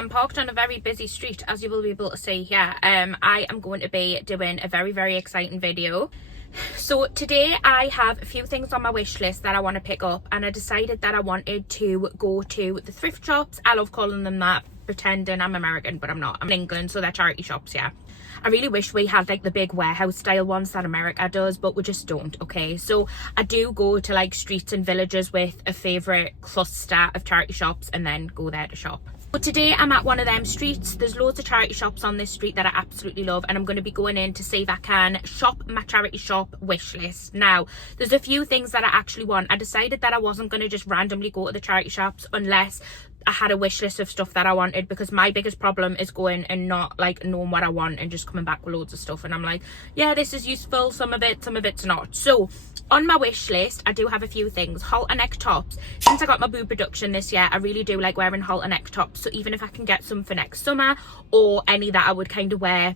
I'm parked on a very busy street, as you will be able to see here. I am going to be doing a very, very exciting video. So today I have a few things on my wish list that I want to pick up, and I decided that I wanted to go to the thrift shops. I love calling them that, pretending I'm American, but I'm not. I'm in England, so they're charity shops, yeah. I really wish we had like the big warehouse style ones that America does, but we just don't. Okay, so I do go to like streets and villages with a favourite cluster of charity shops and then go there to shop. But today I'm at one of them streets. There's loads of charity shops on this street that I absolutely love, and I'm going to be going in to see if I can shop my charity shop wish list. Now, there's a few things that I actually want. I decided that I wasn't going to just randomly go to the charity shops unless I had a wish list of stuff that I wanted, because my biggest problem is going and not like knowing what I want and just coming back with loads of stuff and I'm like, yeah, this is useful, some of it's not. So on my wish list I do have a few things. Halter neck tops. Since I got my boob reduction this year, I really do like wearing halter neck tops, so even if I can get some for next summer or any that I would kind of wear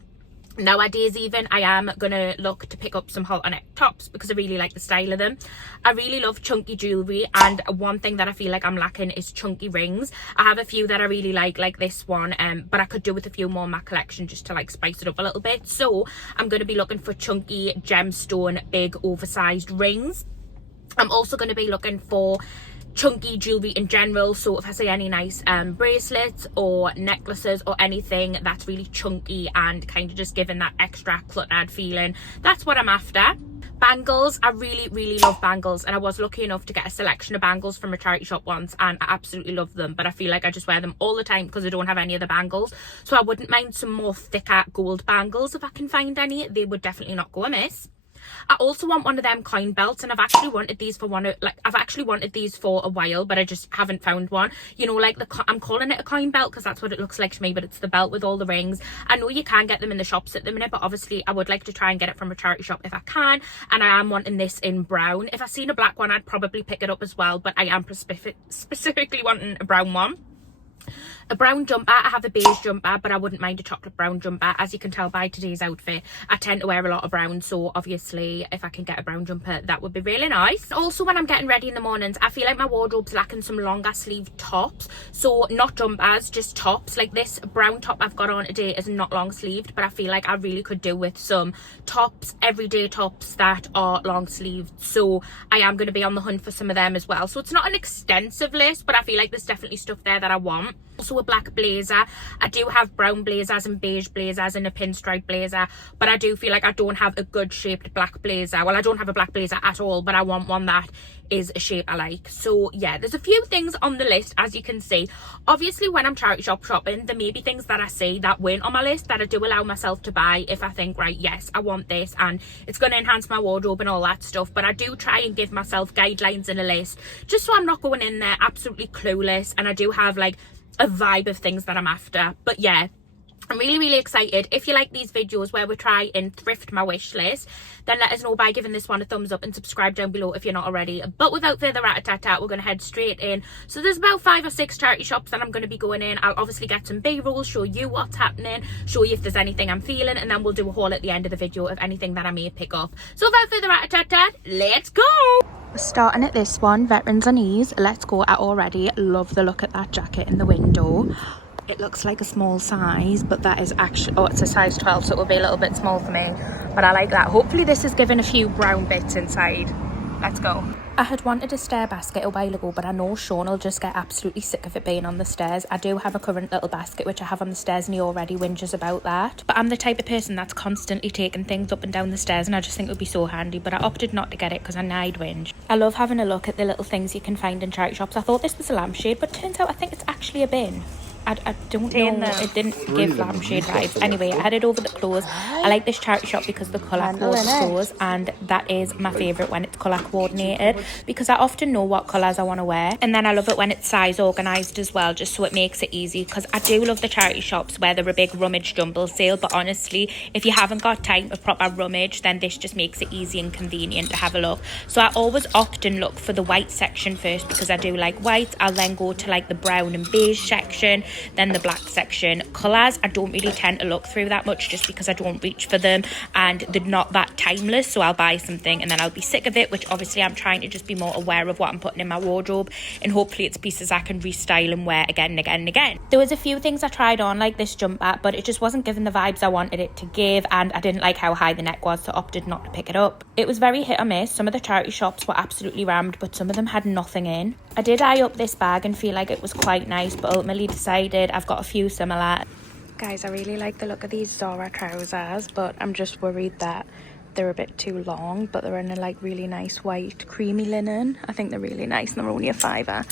nowadays even, I am gonna look to pick up some halter neck tops because I really like the style of them. I really love chunky jewelry, and one thing that I feel like I'm lacking is chunky rings. I have a few that I really like this one, but I could do with a few more in my collection just to like spice it up a little bit. So I'm going to be looking for chunky gemstone big oversized rings. I'm also going to be looking for chunky jewelry in general, so if I see any nice bracelets or necklaces or anything that's really chunky and kind of just giving that extra cluttered feeling, that's what I'm after. Bangles, I really love bangles, and I was lucky enough to get a selection of bangles from a charity shop once and I absolutely love them, but I feel like I just wear them all the time because I don't have any of the bangles. So I wouldn't mind some more thicker gold bangles if I can find any. They would definitely not go amiss. I also want one of them coin belts, and I've actually wanted these for a while, but I just haven't found one. You know, like I'm calling it a coin belt because that's what it looks like to me, but it's the belt with all the rings. I know you can get them in the shops at the minute, but obviously I would like to try and get it from a charity shop if I can, and I am wanting this in brown. If I seen a black one I'd probably pick it up as well, but I am specifically wanting a brown one. A brown jumper. I have a beige jumper, but I wouldn't mind a chocolate brown jumper. As you can tell by today's outfit, I tend to wear a lot of brown, so obviously if I can get a brown jumper that would be really nice. Also, when I'm getting ready in the mornings, I feel like my wardrobe's lacking some longer sleeve tops, so not jumpers, just tops. Like this brown top I've got on today is not long sleeved, but I feel like I really could do with some tops, everyday tops that are long sleeved, so I am going to be on the hunt for some of them as well. So it's not an extensive list, but I feel like there's definitely stuff there that I want. Also a black blazer. I do have brown blazers and beige blazers and a pinstripe blazer, but I do feel like I don't have a good shaped black blazer. Well, I don't have a black blazer at all, but I want one that is a shape I like. So yeah, there's a few things on the list, as you can see. Obviously when I'm charity shop shopping, there may be things that I see that weren't on my list that I do allow myself to buy if I think, right, yes, I want this and it's going to enhance my wardrobe and all that stuff. But I do try and give myself guidelines in a list just so I'm not going in there absolutely clueless, and I do have like a vibe of things that I'm after. But yeah, I'm really excited. If you like these videos where we try and thrift my wish list, then let us know by giving this one a thumbs up and subscribe down below if you're not already. But without further ado, we're going to head straight in. So there's about 5 or 6 charity shops that I'm going to be going in. I'll obviously get some B-roll, show you what's happening, show you if there's anything I'm feeling, and then we'll do a haul at the end of the video of anything that I may pick up. So without further ado, let's go! Starting at this one, Veterans Unease. Let's go. I already love the look at that jacket in the window. It looks like a small size, but that is actually, oh, it's a size 12, so it will be a little bit small for me, but I like that. Hopefully this is given a few brown bits inside. Let's go. I had wanted a stair basket a while ago, but I know Sean will just get absolutely sick of it being on the stairs. I do have a current little basket which I have on the stairs, and he already whinges about that. But I'm the type of person that's constantly taking things up and down the stairs, and I just think it would be so handy, but I opted not to get it because I nighed whinge. I love having a look at the little things you can find in charity shops. I thought this was a lampshade, but turns out I think it's actually a bin. I don't know, it didn't give lampshade vibes. Anyway, I headed over the clothes. I like this charity shop because the colour codes clothes, and that is my favourite when it's colour coordinated, because I often know what colours I want to wear. And then I love it when it's size organised as well, just so it makes it easy, because I do love the charity shops where they're a big rummage jumble sale, but honestly, if you haven't got time for proper rummage, then this just makes it easy and convenient to have a look. So I always opt and look for the white section first because I do like white. I'll then go to like the brown and beige section, then the black section. Colours, I don't really tend to look through that much just because I don't reach for them and they're not that timeless. So I'll buy something and then I'll be sick of it, which obviously I'm trying to just be more aware of what I'm putting in my wardrobe, and hopefully it's pieces I can restyle and wear again and again and again. There was a few things I tried on, like this jumper, but it just wasn't giving the vibes I wanted it to give, and I didn't like how high the neck was, so opted not to pick it up. It was very hit or miss. Some of the charity shops were absolutely rammed, but some of them had nothing in. I did eye up this bag and feel like it was quite nice, but ultimately decided I've got a few similar. Guys, I really like the look of these Zara trousers, but I'm just worried that they're a bit too long, but they're in a like really nice white creamy linen. I think they're really nice and they're only a £5, but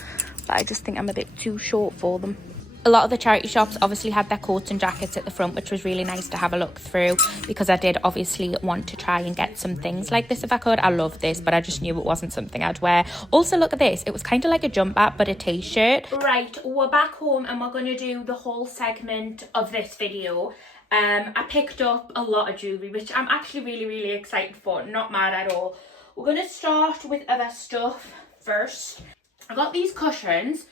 I just think I'm a bit too short for them. A lot of the charity shops obviously had their coats and jackets at the front, which was really nice to have a look through, because I did obviously want to try and get some things like this if I could. I love this, but I just knew it wasn't something I'd wear. Also, look at this. It was kind of like a jumper, but a t-shirt. Right, we're back home and we're going to do the whole segment of this video. I picked up a lot of jewellery, which I'm actually really excited for. Not mad at all. We're going to start with other stuff first. I got these cushions.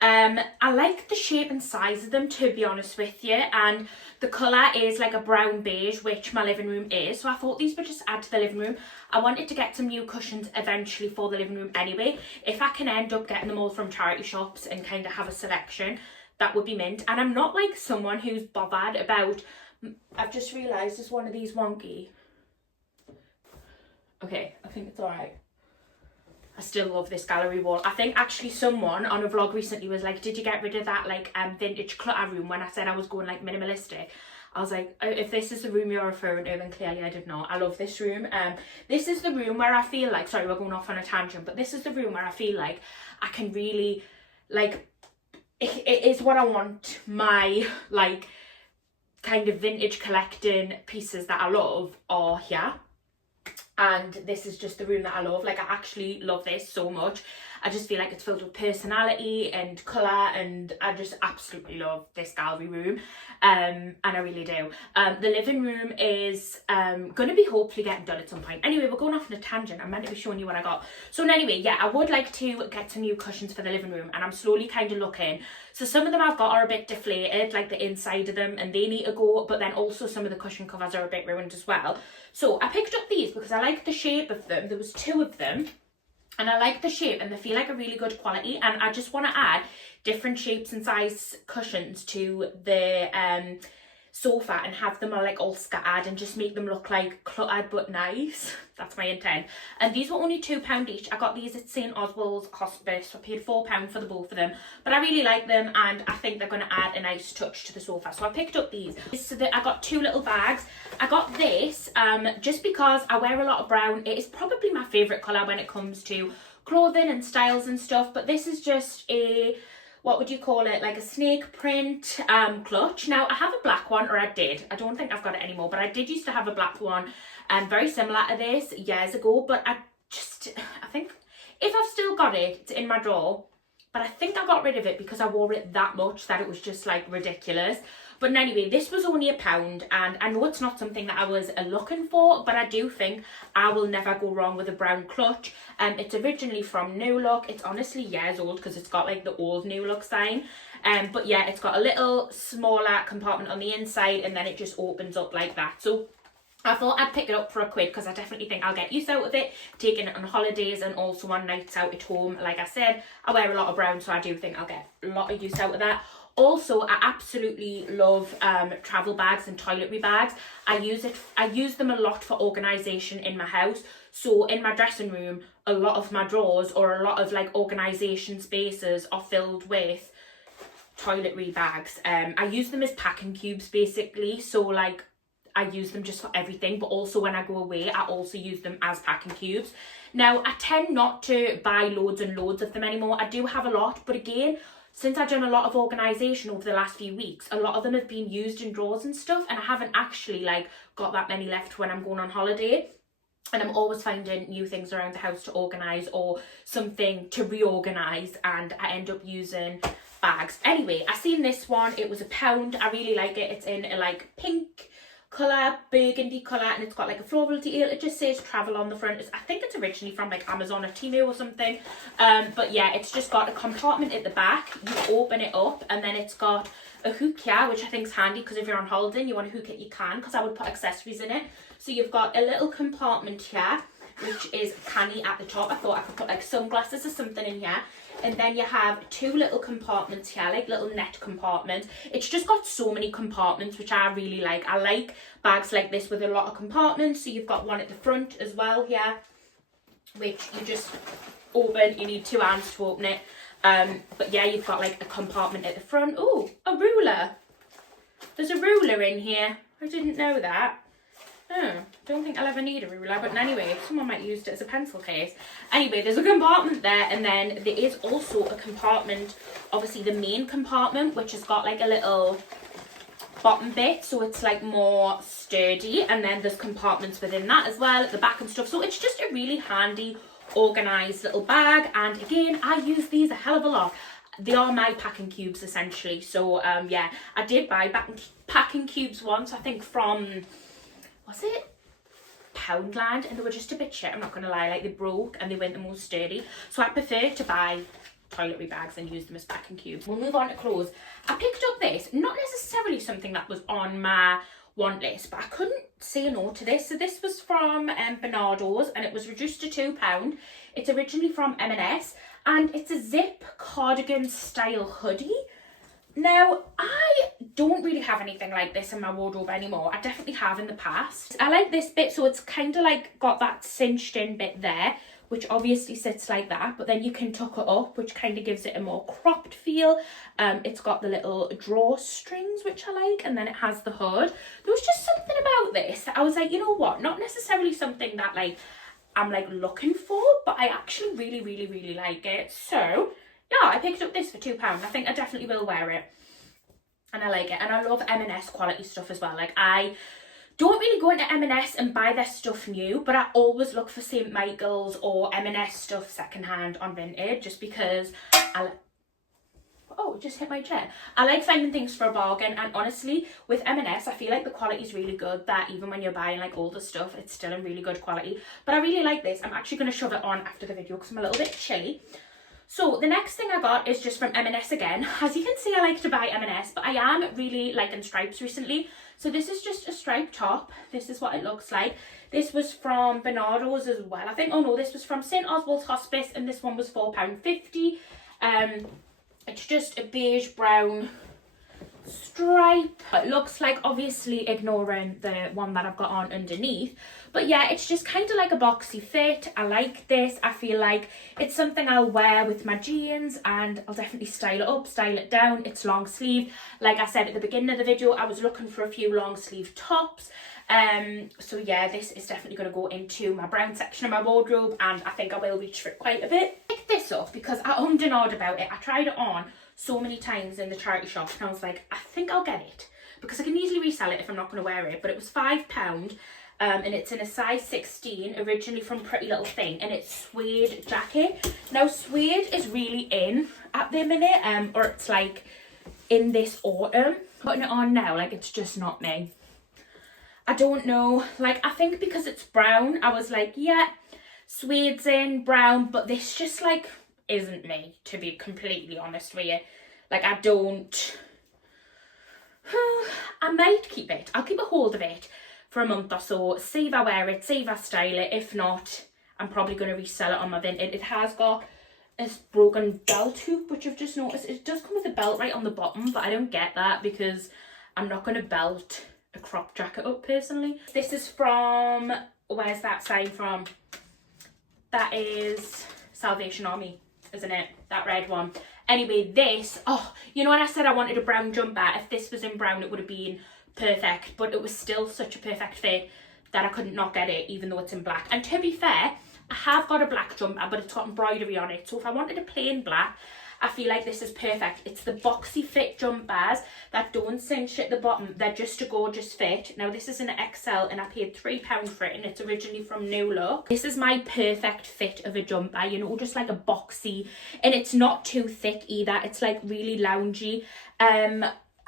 I like the shape and size of them, to be honest with you, and the colour is like a brown beige, which my living room is, so I thought these would just add to the living room. I wanted to get some new cushions eventually for the living room anyway. If I can end up getting them all from charity shops and kind of have a selection, that would be mint. And I'm not like someone who's bothered about, I've just realised there's one of these wonky. Okay, I think it's alright. I still love this gallery wall. I think actually someone on a vlog recently was like, did you get rid of that like vintage clutter room, when I said I was going like minimalistic? I was like, oh, if this is the room you're referring to, then clearly I did not. I love this room. This is the room where I feel like, sorry, we're going off on a tangent, but this is the room where I feel like I can really, like, it is what I want my, like, kind of vintage collecting pieces that I love are here. And this is just the room that I love. Like, I actually love this so much. I just feel like it's filled with personality and colour, and I just absolutely love this gallery room. And I really do. The living room is going to be hopefully getting done at some point. Anyway, we're going off on a tangent. I'm meant to be showing you what I got. So anyway, yeah, I would like to get some new cushions for the living room, and I'm slowly kind of looking. So some of them I've got are a bit deflated, like the inside of them, and they need to go, but then also some of the cushion covers are a bit ruined as well. So I picked up these because I like the shape of them. There was 2 of them, and I like the shape, and they feel like a really good quality, and I just want to add different shapes and size cushions to the sofa and have them like all scattered and just make them look like cluttered but nice. That's my intent. And these were only £2 each. I got these at St Oswald's Hospice. I paid £4 for the both of them, but I really like them, and I think they're going to add a nice touch to the sofa. So I picked up these. So I got 2 little bags. I got this just because I wear a lot of brown. It is probably my favourite colour when it comes to clothing and styles and stuff, but this is just a, what would you call it, like a snake print clutch. Now I have a black one, or I did. I don't think I've got it anymore, but I did used to have a black one very similar to this years ago, but I think if I've still got it, it's in my drawer, but I think I got rid of it because I wore it that much that it was just like ridiculous. But anyway, this was only £1, and I know it's not something that I was looking for, but I do think I will never go wrong with a brown clutch. It's originally from New Look. It's honestly years old because it's got like the old New Look sign. But yeah, it's got a little smaller compartment on the inside, and then it just opens up like that. So I thought I'd pick it up for £1 because I definitely think I'll get use out of it, taking it on holidays and also on nights out at home. Like I said, I wear a lot of brown, so I do think I'll get a lot of use out of that. Also, I absolutely love travel bags and toiletry bags. I use them a lot for organisation in my house. So in my dressing room, a lot of my drawers or a lot of like organisation spaces are filled with toiletry bags. I use them as packing cubes basically. So like I use them just for everything, but also when I go away, I also use them as packing cubes. Now, I tend not to buy loads and loads of them anymore. I do have a lot, but again, since I've done a lot of organisation over the last few weeks, a lot of them have been used in drawers and stuff, and I haven't actually like got that many left when I'm going on holiday. And I'm always finding new things around the house to organise or something to reorganise, and I end up using bags. Anyway, I seen this one. It was £1. I really like it. It's in a like pink colour, burgundy colour, and it's got like a floral detail. It just says travel on the front. I think it's originally from like Amazon or Temu or something. But yeah, it's just got a compartment at the back. You open it up and then it's got a hook here, which I think is handy because if you're on holiday and you want to hook it, you can, because I would put accessories in it. So you've got a little compartment here, which is canny at the top. I thought I could put like sunglasses or something in here. And then you have two little compartments here, like little net compartments. It's just got so many compartments, which I really like. I like bags like this with a lot of compartments. So you've got one at the front as well here, which you just open. You need two hands to open it. But yeah, you've got like a compartment at the front. Oh, a ruler. There's a ruler in here. I didn't know that. Oh, don't think I'll ever need a ruler, but anyway, someone might use it as a pencil case. Anyway, there's a compartment there, and then there is also a compartment, obviously the main compartment, which has got like a little bottom bit, so it's like more sturdy, and then there's compartments within that as well at the back and stuff. So it's just a really handy, organised little bag, and again, I use these a hell of a lot. They are my packing cubes essentially. So yeah, I did buy packing cubes once, I think from, was it Poundland, and they were just a bit shit, I'm not gonna lie. Like, they broke and they weren't the most sturdy, so I prefer to buy toiletry bags and use them as packing cubes. We'll move on to clothes. I picked up this, not necessarily something that was on my want list, but I couldn't say no to this. So this was from Bernardo's, and it was reduced to £2. It's originally from M&S, and it's a zip cardigan style hoodie. Now, I don't really have anything like this in my wardrobe anymore. I definitely have in the past. I like this bit, so it's kind of like got that cinched in bit there, which obviously sits like that, but then you can tuck it up, which kind of gives it a more cropped feel. It's got the little drawstrings, which I like, and then it has the hood. There was just something about this that I was like, you know what, not necessarily something that like I'm like looking for, but I actually really, really, really like it. So yeah, I picked up this for £2. I think I definitely will wear it. And I like it. And I love M&S quality stuff as well. Like, I don't really go into M&S and buy their stuff new, but I always look for St. Michael's or M&S stuff secondhand on Vinted, just because oh, it just hit my chair. I like finding things for a bargain, and honestly, with M&S, I feel like the quality is really good, that even when you're buying like older stuff, it's still in really good quality. But I really like this. I'm actually going to shove it on after the video because I'm a little bit chilly. So the next thing I got is just from M&S again. As you can see, I like to buy M&S, but I am really liking stripes recently. So this is just a striped top. This is what it looks like. This was from Bernardo's as well, I think. Oh no, this was from St. Oswald's Hospice, and this one was £4.50. It's just a beige brown stripe. It looks like, obviously ignoring the one that I've got on underneath, but yeah, it's just kind of like a boxy fit. I like this. I feel like it's something I'll wear with my jeans, and I'll definitely style it up, style it down. It's long sleeve. Like I said at the beginning of the video, I was looking for a few long sleeve tops. So yeah, this is definitely going to go into my brown section of my wardrobe, and I think I will reach for it quite a bit. I picked this up because I ummed and ahed about it. I tried it on so many times in the charity shop, and I was like, I think I'll get it because I can easily resell it if I'm not going to wear it. But it was £5, and it's in a size 16, originally from Pretty Little Thing, and it's suede jacket. Now, suede is really in at the minute, or it's like in this autumn. Putting it on now, like, it's just not me. I don't know, like, I think because it's brown, I was like, yeah, suede's in, brown, but this just, like, isn't me, to be completely honest with you. Like, I don't, I might keep it. I'll keep a hold of it for a month or so, see if I wear it, see if I style it. If not, I'm probably going to resell it on my Vinted. It has got this broken belt hoop, which I've just noticed. It does come with a belt right on the bottom, but I don't get that because I'm not going to belt a crop jacket up personally. This is from, where's that sign from? That is Salvation Army, isn't it? That red one. Anyway, this, oh, you know when I said I wanted a brown jumper, if this was in brown it would have been perfect, but it was still such a perfect fit that I couldn't not get it even though it's in black. And to be fair, I have got a black jumper, but it's got embroidery on it, so if I wanted a plain black, I feel like this is perfect. It's the boxy fit jumpers that don't cinch at the bottom. They're just a gorgeous fit. Now, this is an XL, and I paid £3 for it, and it's originally from New Look. This is my perfect fit of a jumper, you know, just like a boxy, and it's not too thick either. It's like really loungy.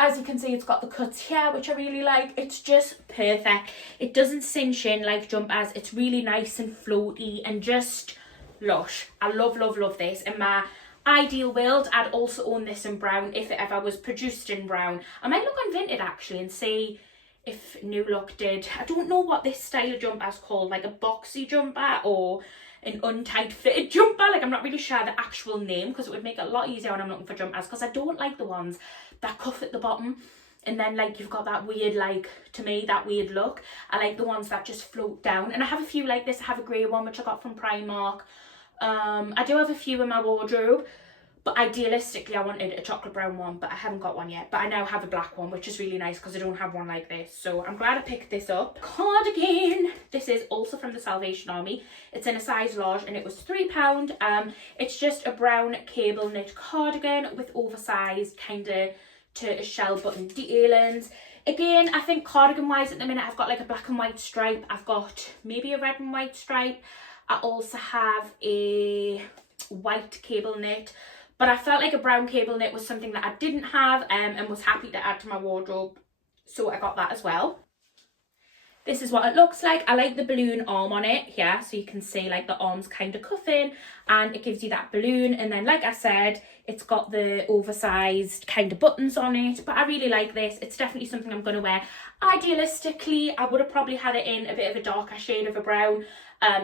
As you can see, it's got the cuts here, which I really like. It's just perfect. It doesn't cinch in like jumpers. It's really nice and floaty and just lush. I love, love, love this. In my ideal world, I'd also own this in brown if it ever was produced in brown. I might look on Vinted actually and see if New Look did. I don't know what this style of jumper is called, like a boxy jumper or an untight fitted jumper. Like, I'm not really sure the actual name, because it would make it a lot easier when I'm looking for jumpers, because I don't like the ones that cuff at the bottom and then like you've got that weird, like, to me, that weird look. I like the ones that just float down, and I have a few like this. I have a grey one which I got from Primark. I do have a few in my wardrobe, but idealistically I wanted a chocolate brown one, but I haven't got one yet. But I now have a black one, which is really nice because I don't have one like this. So I'm glad I picked this up. Cardigan. This is also from the Salvation Army. It's in a size large and it was £3. It's just a brown cable knit cardigan with oversized kind of tortoiseshell button detailings. Again, I think cardigan wise at the minute I've got like a black and white stripe. I've got maybe a red and white stripe. I also have a white cable knit. But I felt like a brown cable knit was something that I didn't have and was happy to add to my wardrobe. So I got that as well. This is what it looks like. I like the balloon arm on it here. So you can see like the arms kind of cuffing and it gives you that balloon. And then like I said, it's got the oversized kind of buttons on it. But I really like this. It's definitely something I'm going to wear. Idealistically, I would have probably had it in a bit of a darker shade of a brown.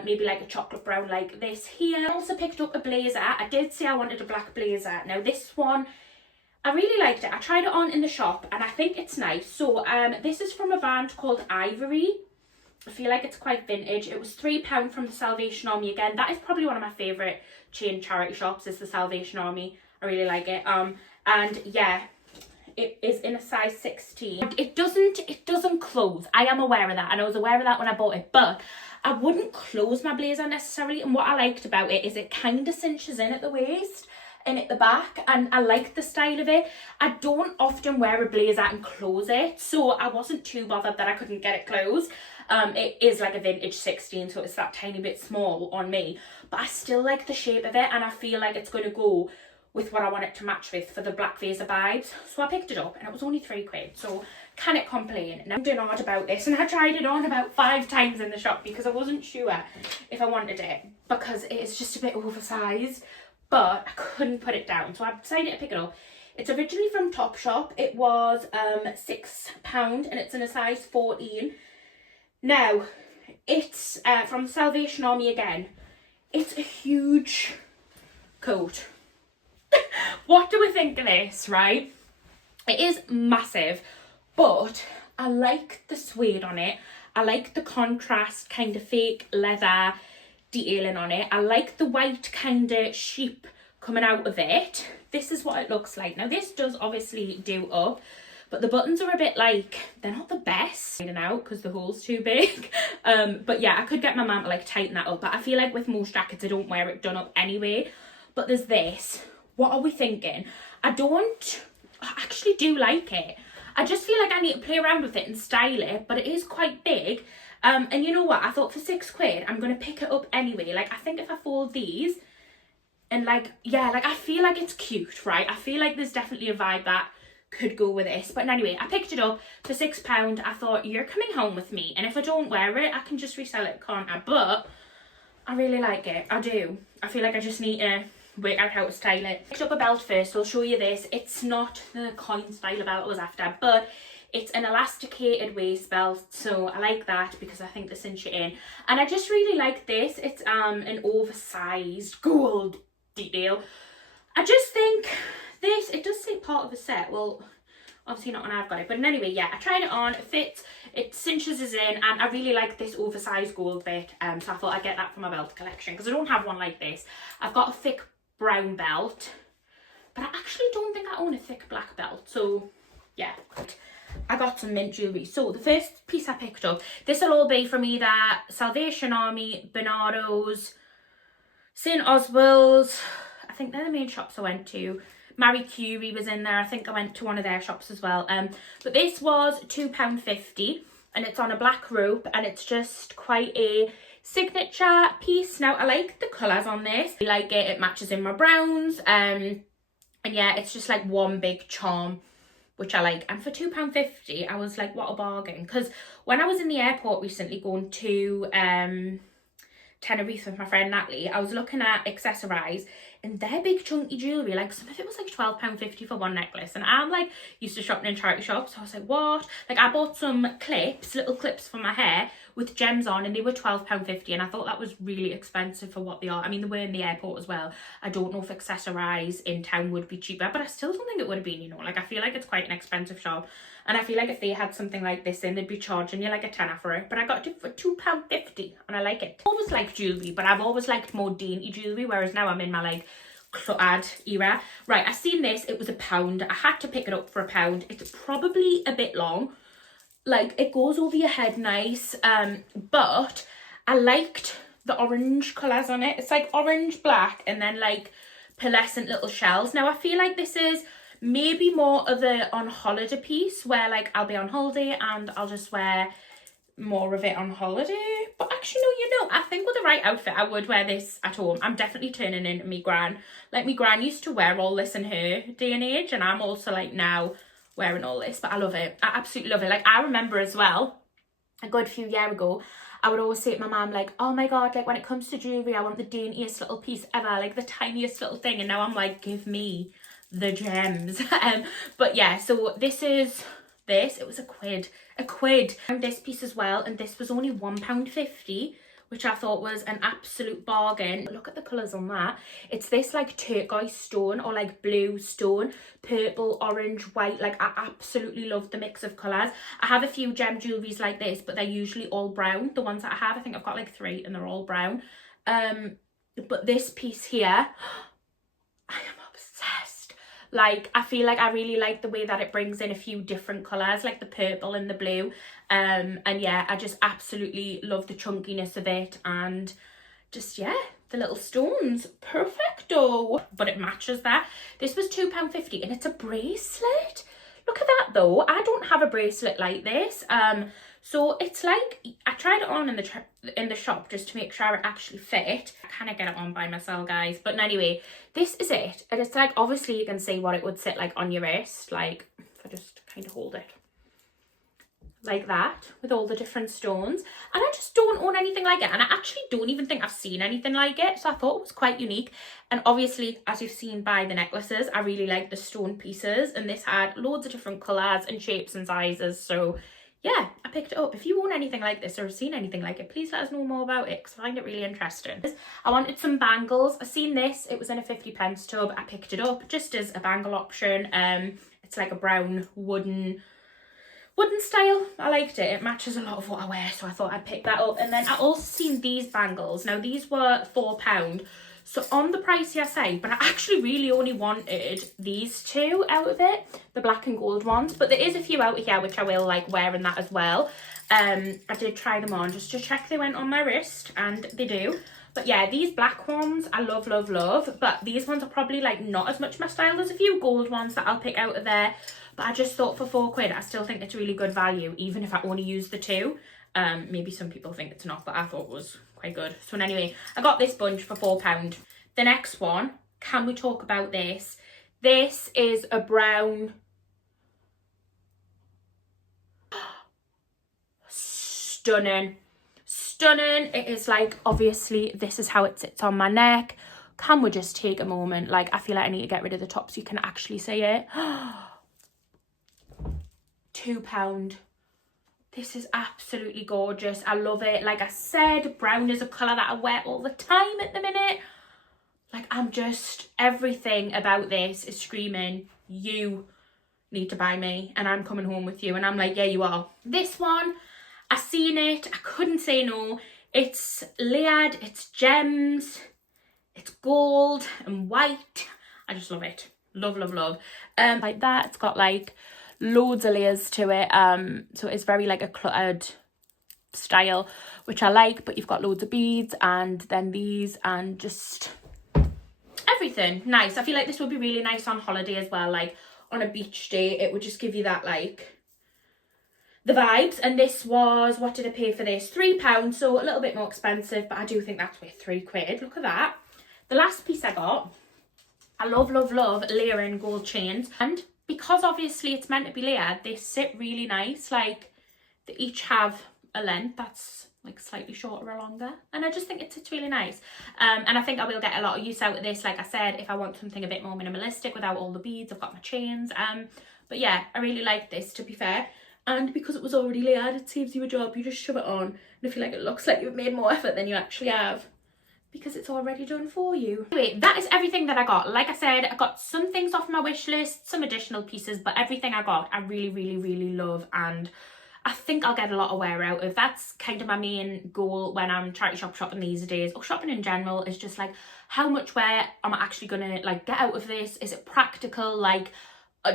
Maybe like a chocolate brown like this here. I also picked up a blazer. I did say I wanted a black blazer. Now this one, I really liked it. I tried it on in the shop and I think it's nice. So this is from a band called Ivory. I feel like it's quite vintage. It was £3 from the Salvation Army again. That is probably one of my favourite chain charity shops, is the Salvation Army. I really like it. And yeah, it is in a size 16. It doesn't close. I am aware of that, and I was aware of that when I bought it, but I wouldn't close my blazer necessarily. And what I liked about it is it kind of cinches in at the waist and at the back, and I like the style of it. I don't often wear a blazer and close it, so I wasn't too bothered that I couldn't get it closed. It is like a vintage 16, so it's that tiny bit small on me, but I still like the shape of it, and I feel like it's going to go with what I want it to match with for the black blazer vibes. So I picked it up and it was only £3, so can it complain? Now I'm doing hard about this, and I tried it on about 5 times in the shop because I wasn't sure if I wanted it, because it is just a bit oversized, but I couldn't put it down, so I decided to pick it up. It's originally from Topshop. It was £6 and it's in a size 14. Now it's from the Salvation Army again. It's a huge coat. What do we think of this, right? It is massive, but I like the suede on it. I like the contrast kind of fake leather detailing on it. I like the white kind of sheep coming out of it. This is what it looks like. Now this does obviously do up, but the buttons are a bit like, they're not the best out because the hole's too big. But yeah, I could get my mum to like tighten that up, but I feel like with most jackets I don't wear it done up anyway. But there's this. What are we thinking? I actually do like it. I just feel like I need to play around with it and style it, but it is quite big. And you know what? I thought for £6, I'm going to pick it up anyway. Like, I think if I fold these and like, yeah, like I feel like it's cute, right? I feel like there's definitely a vibe that could go with this. But anyway, I picked it up for £6. I thought, you're coming home with me, and if I don't wear it, I can just resell it, can't I? But I really like it. I do. I feel like I just need to work out how to style it. Picked up a belt first, so I'll show you this. It's not the coin style belt I was after, but it's an elasticated waist belt, so I like that because I think they cinch it in. And I just really like this. It's an oversized gold detail. I just think this, it does say part of a set. Well, obviously not when I've got it, but anyway, yeah, I tried it on, it fits, it cinches us in, and I really like this oversized gold bit, so I thought I'd get that for my belt collection because I don't have one like this. I've got a thick brown belt, but I actually don't think I own a thick black belt, so yeah. I got some mint jewellery. So the first piece I picked up, this will all be from either Salvation Army, Bernardo's, St Oswald's, I think they're the main shops I went to. Marie Curie was in there. I think I went to one of their shops as well. But this was £2.50 and it's on a black rope, and it's just quite a signature piece. Now I like the colours on this. I like it. It matches in my browns. And yeah, it's just like one big charm which I like. And for £2.50, I was like, what a bargain. Because when I was in the airport recently going to Tenerife with my friend Natalie, I was looking at Accessorize, and their big chunky jewellery, like some of it was like £12.50 for one necklace. And I'm like used to shopping in charity shops, so I was like, what? Like I bought some clips, little clips for my hair with gems on, and they were £12.50, and I thought that was really expensive for what they are. I mean, they were in the airport as well. I don't know if Accessorize in town would be cheaper, but I still don't think it would have been, you know. Like I feel like it's quite an expensive shop, and I feel like if they had something like this in, they'd be charging you like a tenner for it. But I got it for £2.50, and I like it. I always liked jewellery, but I've always liked more dainty jewellery, whereas now I'm in my like cluttered era. Right, I seen this, it was £1. I had to pick it up for £1. It's probably a bit long, like it goes over your head nice, but I liked the orange colours on it. It's like orange, black, and then like pearlescent little shells. Now I feel like this is maybe more of a on holiday piece, where like I'll be on holiday and I'll just wear more of it on holiday. But actually no, you know, I think with the right outfit I would wear this at home. I'm definitely turning into me gran. Like me gran used to wear all this in her day and age, and I'm also like now wearing all this, but I love it. I absolutely love it. Like I remember as well, a good few years ago, I would always say to my mum, like, oh my god, like when it comes to jewellery, I want the daintiest little piece ever, like the tiniest little thing. And now I'm like, give me the gems. But yeah, so this is this. It was a quid. And this piece as well, and this was only £1.50, which I thought was an absolute bargain. Look at the colours on that. It's this like turquoise stone, or like blue stone, purple, orange, white. Like I absolutely love the mix of colours. I have a few gem jewelleries like this, but they're usually all brown. The ones that I have, I think I've got like 3 and they're all brown. But this piece here, I am obsessed. Like I feel like I really like the way that it brings in a few different colours, like the purple and the blue. And yeah, I just absolutely love the chunkiness of it, and just yeah, the little stones, perfecto. But it matches that. This was £2.50, and it's a bracelet. Look at that though. I don't have a bracelet like this. So it's like, I tried it on in the shop just to make sure it actually fit. I kind of get it on by myself, guys. But anyway, this is it. And it's like, obviously you can see what it would sit like on your wrist. Like, if I just kind of hold it like that, with all the different stones. And I just don't own anything like it, and I actually don't even think I've seen anything like it, so I thought it was quite unique. And obviously, as you've seen by the necklaces, I really like the stone pieces, and this had loads of different colours and shapes and sizes. So yeah, I picked it up. If you own anything like this or have seen anything like it, please let us know more about it, because I find it really interesting. I wanted some bangles. I seen this, it was in a 50p tub. I picked it up just as a bangle option. It's like a brown wooden style. I liked it. It matches a lot of what I wear, so I thought I'd pick that up. And then I also seen these bangles. Now these were £4, so on the pricier side, but I actually really only wanted these 2 out of it, the black and gold ones. But there is a few out here which I will like wearing that as well. I did try them on just to check they went on my wrist, and they do. But yeah, these black ones I love, love, love. But these ones are probably like not as much my style. There's a few gold ones that I'll pick out of there. But I just thought for £4, I still think it's really good value, even if I only use the 2. Maybe some people think it's not, but I thought it was quite good. So anyway, I got this bunch for £4. The next one, can we talk about this? This is a brown. Stunning. Stunning. It is like, obviously, this is how it sits on my neck. Can we just take a moment? Like, I feel like I need to get rid of the top so you can actually see it. £2. This is absolutely gorgeous. I love it. Like I said, brown is a colour that I wear all the time at the minute. Like I'm just, everything about this is screaming, you need to buy me and I'm coming home with you. And I'm like, yeah, you are. This one, I seen it, I couldn't say no. It's layered, it's gems, it's gold and white. I just love it. Love, love, love. Like that, it's got like loads of layers to it, so it's very like a cluttered style, which I like. But you've got loads of beads, and then these, and just everything nice. I feel like this would be really nice on holiday as well, like on a beach day. It would just give you that like the vibes. And this was, what did I pay for this? £3, so a little bit more expensive, but I do think that's worth £3. Look at that. The last piece I got, I love, love, love layering gold chains, and because obviously it's meant to be layered, they sit really nice. Like, they each have a length that's like slightly shorter or longer, and I just think it sits really nice. And I think I will get a lot of use out of this, like I said, if I want something a bit more minimalistic without all the beads. I've got my chains, but yeah, I really like this, to be fair. And because it was already layered, it saves you a job. You just shove it on, and if you like, it looks like you've made more effort than you actually have, because it's already done for you. Anyway, that is everything that I got. Like I said, I got some things off my wish list, some additional pieces, but everything I got I really, really, really love, and I think I'll get a lot of wear out of. That's kind of my main goal when I'm charity shopping these days, or shopping in general, is just like, how much wear am I actually gonna like get out of this? Is it practical? Like,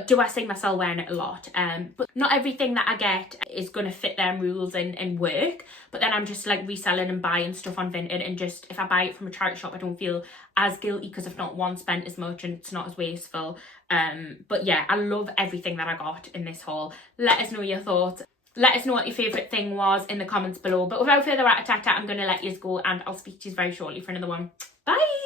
do I see myself wearing it a lot? But not everything that I get is gonna fit them rules and work. But then I'm just like reselling and buying stuff on Vinted, and just, if I buy it from a charity shop, I don't feel as guilty, because I've not spent as much and it's not as wasteful. But yeah, I love everything that I got in this haul. Let us know your thoughts. Let us know what your favourite thing was in the comments below. But without further ado, I'm going to let you go, and I'll speak to you very shortly for another one. Bye!